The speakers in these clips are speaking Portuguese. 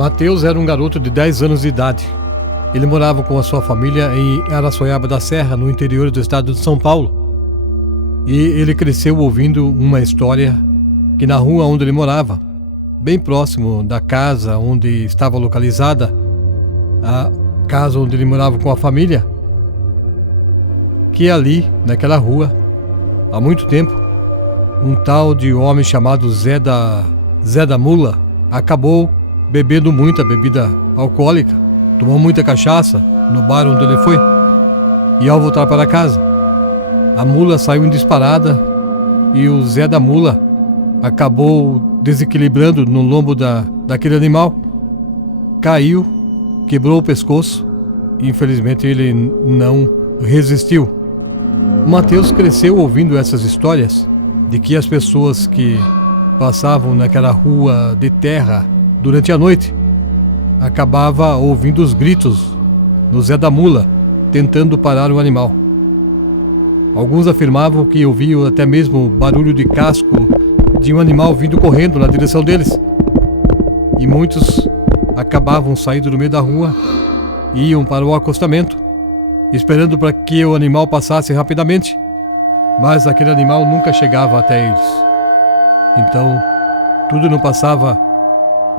Mateus era um garoto de 10 anos de idade. Ele morava com a sua família em Araçoiaba da Serra, no interior do estado de São Paulo. E ele cresceu ouvindo uma história que na rua onde ele morava, bem próximo da casa onde estava localizada a casa onde ele morava com a família, que ali, naquela rua, há muito tempo, um tal de homem chamado Zé da Mula acabou bebendo muita bebida alcoólica, tomou muita cachaça no bar onde ele foi, e ao voltar para casa, a mula saiu em disparada e o Zé da Mula acabou desequilibrando no lombo daquele animal, caiu, quebrou o pescoço e infelizmente ele não resistiu. Mateus cresceu ouvindo essas histórias de que as pessoas que passavam naquela rua de terra durante a noite acabava ouvindo os gritos do Zé da Mula tentando parar o animal. Alguns afirmavam que ouviam até mesmo barulho de casco de um animal vindo correndo na direção deles. E muitos acabavam saindo do meio da rua e iam para o acostamento, esperando para que o animal passasse rapidamente, mas aquele animal nunca chegava até eles. Então, tudo não passava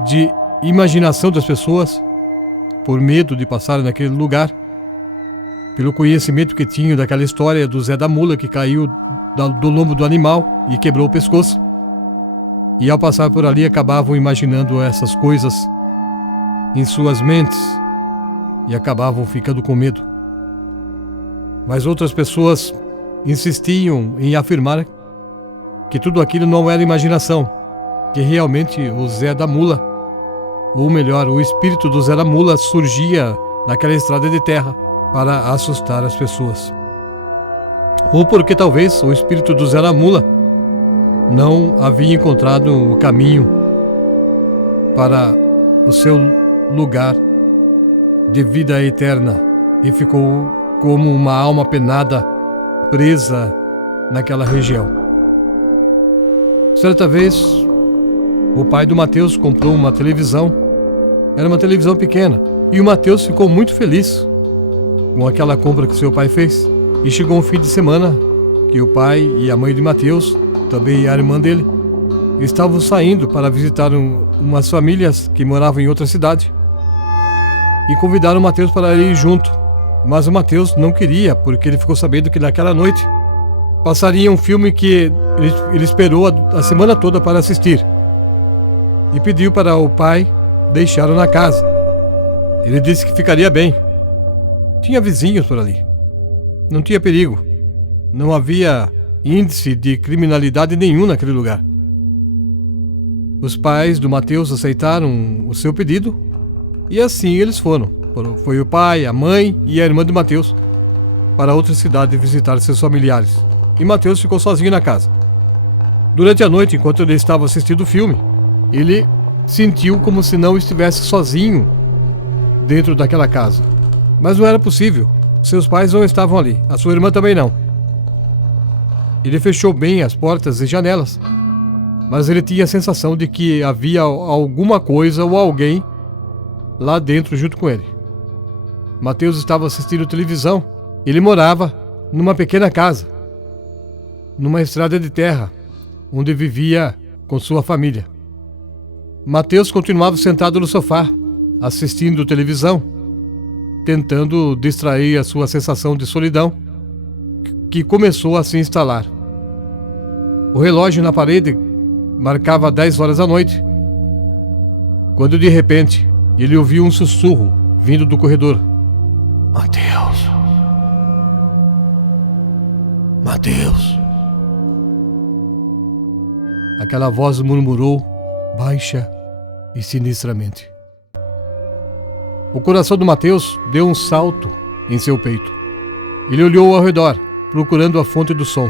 de imaginação das pessoas, por medo de passar naquele lugar, pelo conhecimento que tinham daquela história do Zé da Mula que caiu do lombo do animal e quebrou o pescoço. E ao passar por ali acabavam imaginando essas coisas em suas mentes e acabavam ficando com medo. Mas outras pessoas insistiam em afirmar que tudo aquilo não era imaginação, que realmente o Zé da Mula, ou melhor, o espírito do Zé da Mula surgia naquela estrada de terra para assustar as pessoas. Ou porque talvez o espírito do Zé da Mula não havia encontrado o caminho para o seu lugar de vida eterna e ficou como uma alma penada presa naquela região. Certa vez, o pai do Mateus comprou uma televisão. Era uma televisão pequena e o Mateus ficou muito feliz com aquela compra que seu pai fez. E chegou um fim de semana que o pai e a mãe de Mateus, também a irmã dele, estavam saindo para visitar umas famílias que moravam em outra cidade e convidaram o Mateus para ir junto. Mas o Mateus não queria, porque ele ficou sabendo que naquela noite passaria um filme que ele esperou a semana toda para assistir e pediu para o pai deixá-lo na casa. Ele disse que ficaria bem. Tinha vizinhos por ali. Não tinha perigo. Não havia índice de criminalidade nenhum naquele lugar. Os pais do Mateus aceitaram o seu pedido e assim eles foram. Foi o pai, a mãe e a irmã de Mateus para outra cidade visitar seus familiares. E Mateus ficou sozinho na casa. Durante a noite, enquanto ele estava assistindo o filme, ele sentiu como se não estivesse sozinho dentro daquela casa. Mas não era possível. Seus pais não estavam ali. A sua irmã também não. Ele fechou bem as portas e janelas, mas ele tinha a sensação de que havia alguma coisa ou alguém lá dentro junto com ele. Mateus estava assistindo televisão. Ele morava numa pequena casa, numa estrada de terra, onde vivia com sua família. Mateus continuava sentado no sofá, assistindo televisão, tentando distrair a sua sensação de solidão, que começou a se instalar. O relógio na parede marcava 10 horas da noite, quando de repente ele ouviu um sussurro vindo do corredor. Mateus! Mateus! Aquela voz murmurou, baixa e sinistramente. O coração do Mateus deu um salto em seu peito. Ele olhou ao redor, procurando a fonte do som,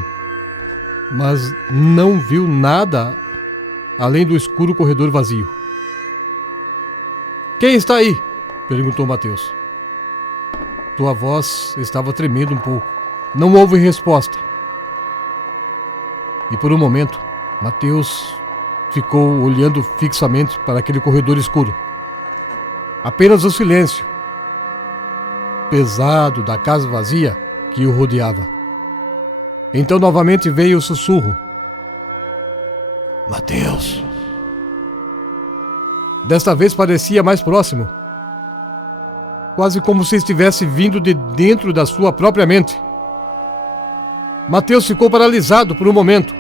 mas não viu nada além do escuro corredor vazio. Quem está aí? Perguntou Mateus. Sua voz estava tremendo um pouco. Não houve resposta. E por um momento, Mateus ficou olhando fixamente para aquele corredor escuro. Apenas o silêncio pesado da casa vazia que o rodeava. Então novamente veio o sussurro. Mateus. Desta vez parecia mais próximo, quase como se estivesse vindo de dentro da sua própria mente. Mateus ficou paralisado por um momento,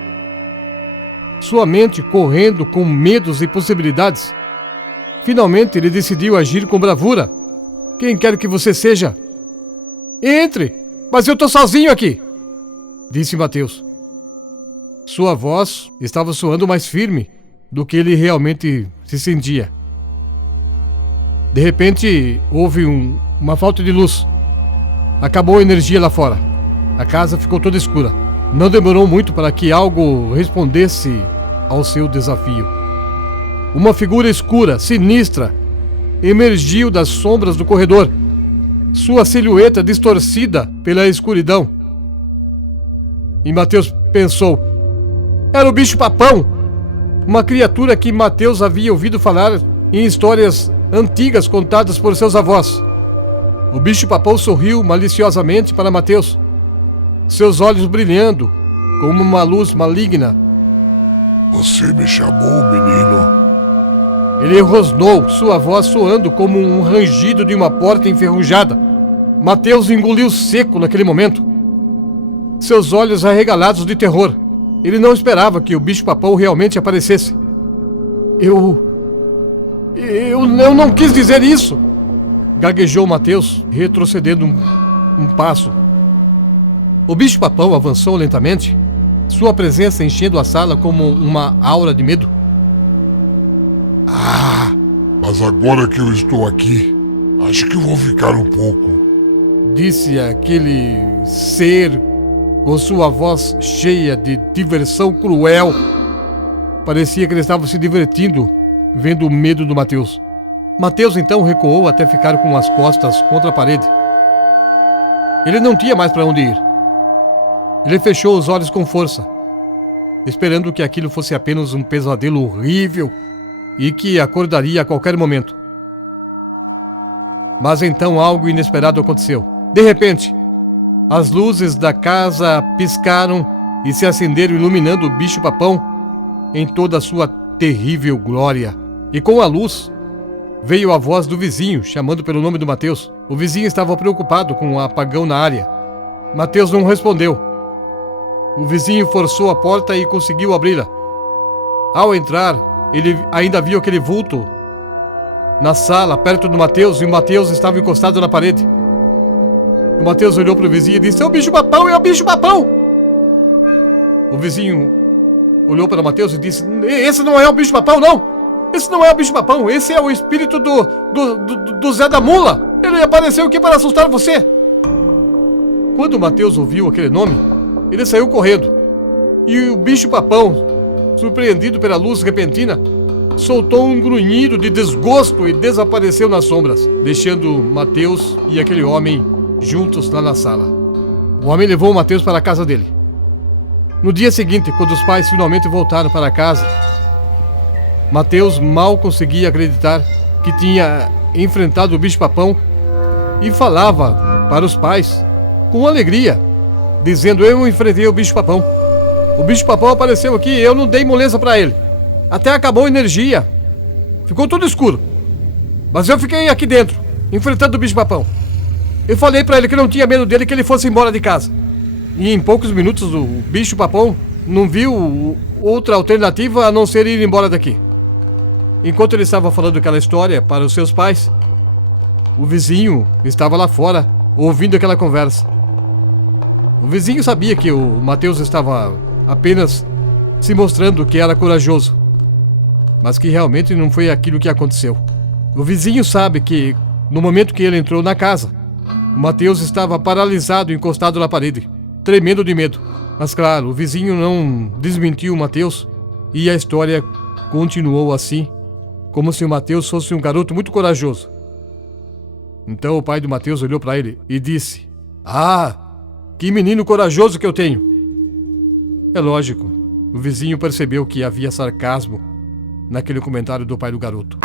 sua mente correndo com medos e possibilidades. Finalmente ele decidiu agir com bravura. Quem quer que você seja, entre, mas eu estou sozinho aqui, disse Mateus. Sua voz estava soando mais firme do que ele realmente se sentia. De repente, houve uma falta de luz. Acabou a energia lá fora. A casa ficou toda escura. Não demorou muito para que algo respondesse ao seu desafio. Uma figura escura, sinistra, emergiu das sombras do corredor, sua silhueta distorcida pela escuridão. E Mateus pensou: era o bicho-papão, uma criatura que Mateus havia ouvido falar em histórias antigas contadas por seus avós. O bicho-papão sorriu maliciosamente para Mateus, seus olhos brilhando como uma luz maligna. Você me chamou, menino? Ele rosnou, sua voz soando como um rangido de uma porta enferrujada. Mateus engoliu seco naquele momento, seus olhos arregalados de terror. Ele não esperava que o bicho-papão realmente aparecesse. Eu não quis dizer isso, gaguejou Mateus, retrocedendo um passo. O bicho-papão avançou lentamente, sua presença enchendo a sala como uma aura de medo. Ah, mas agora que eu estou aqui, acho que vou ficar um pouco, disse aquele ser com sua voz cheia de diversão cruel. Parecia que ele estava se divertindo, vendo o medo do Mateus. Mateus então recuou até ficar com as costas contra a parede. Ele não tinha mais para onde ir. Ele fechou os olhos com força, esperando que aquilo fosse apenas um pesadelo horrível e que acordaria a qualquer momento. Mas então algo inesperado aconteceu. De repente, as luzes da casa piscaram e se acenderam, iluminando o bicho-papão em toda a sua terrível glória. E com a luz, veio a voz do vizinho, chamando pelo nome do Mateus. O vizinho estava preocupado com o apagão na área. Mateus não respondeu. O vizinho forçou a porta e conseguiu abri-la. Ao entrar, ele ainda viu aquele vulto na sala, perto do Mateus, e o Mateus estava encostado na parede. O Mateus olhou para o vizinho e disse: é o bicho-papão, é o bicho-papão! O vizinho olhou para Mateus e disse: esse não é o bicho-papão, não! Esse não é o bicho-papão, esse é o espírito do Zé da Mula! Ele apareceu aqui para assustar você! Quando o Mateus ouviu aquele nome, ele saiu correndo. E o bicho-papão, surpreendido pela luz repentina, soltou um grunhido de desgosto e desapareceu nas sombras, deixando Mateus e aquele homem juntos lá na sala. O homem levou o Mateus para a casa dele. No dia seguinte, quando os pais finalmente voltaram para casa, Mateus mal conseguia acreditar que tinha enfrentado o bicho-papão e falava para os pais com alegria, dizendo: eu enfrentei o bicho-papão. O bicho-papão apareceu aqui e eu não dei moleza para ele. Até acabou a energia. Ficou tudo escuro. Mas eu fiquei aqui dentro, enfrentando o bicho-papão. Eu falei para ele que não tinha medo dele, que ele fosse embora de casa. E em poucos minutos o bicho-papão não viu outra alternativa a não ser ir embora daqui. Enquanto ele estava falando aquela história para os seus pais, o vizinho estava lá fora, ouvindo aquela conversa. O vizinho sabia que o Mateus estava apenas se mostrando que era corajoso, mas que realmente não foi aquilo que aconteceu. O vizinho sabe que, no momento que ele entrou na casa, o Mateus estava paralisado, encostado na parede, tremendo de medo. Mas claro, o vizinho não desmentiu o Mateus e a história continuou assim, como se o Mateus fosse um garoto muito corajoso. Então o pai do Mateus olhou para ele e disse: ah, que menino corajoso que eu tenho. É lógico, o vizinho percebeu que havia sarcasmo naquele comentário do pai do garoto.